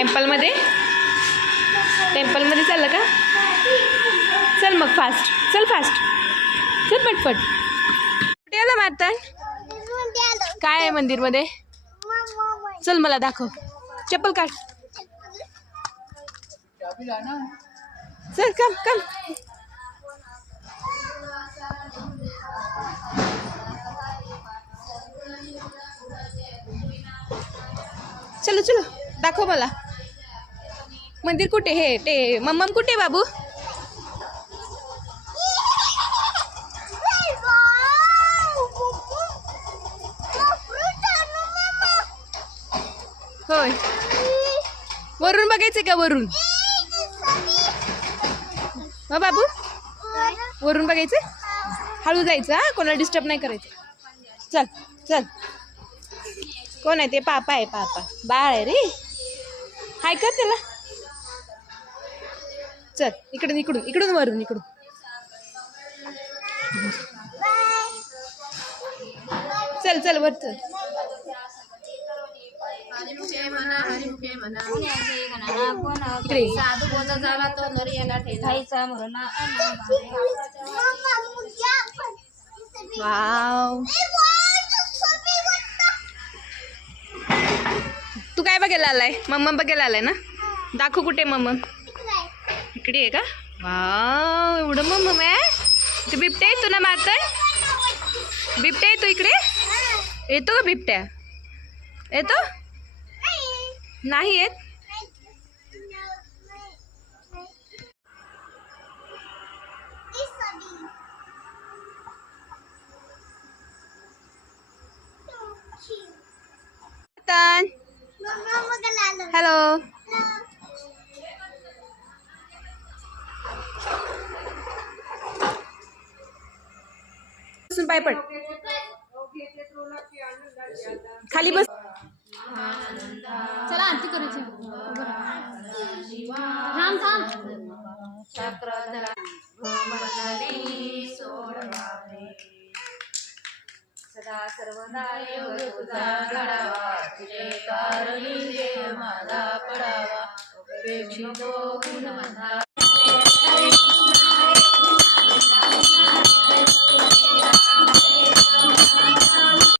टेम्पलमध्ये चाललं का? चल मग फास्ट, चल फास्ट, चल पटपट. कुठे आला मारतान? काय आहे मंदिरमध्ये? चल मला दाखव. चप्पल काढ. चल कम कम. चलो चलो दाखव मला मंदिर कुठे. हे ते मम्मम कुठे बाबू? होय, वरून बघायचं का? वरून बाबू वरून बघायचं. हळू जायचं हा, कोणाला डिस्टर्ब नाही करायचं. चल चल. कोण आहे ते? पापा आहे. पापा बाळ आहे रे. हाय कर त्याला. चल इकडून इकडून इकडून वरून इकडून. चल चल वर चल. वाव. तू काय बघायला आलाय? मम्मा बघायला आलाय ना? दाखव कुठे मम्मा. इकडे आहे का? वाव एवढं मम्मा आहे. ते बिबट्या येतो ना मारताय? बिबट्या येतो इकडे? येतो का बिबट्या? येतो? नाही येत. हॅलो. पाय पड. खाली बस. चला आरती करायची. थांब थांब. सदा सर्वदा योग तुझा घडावा, तुझे कारणी माझा पडावा, अपेक्षितो गुणवंता.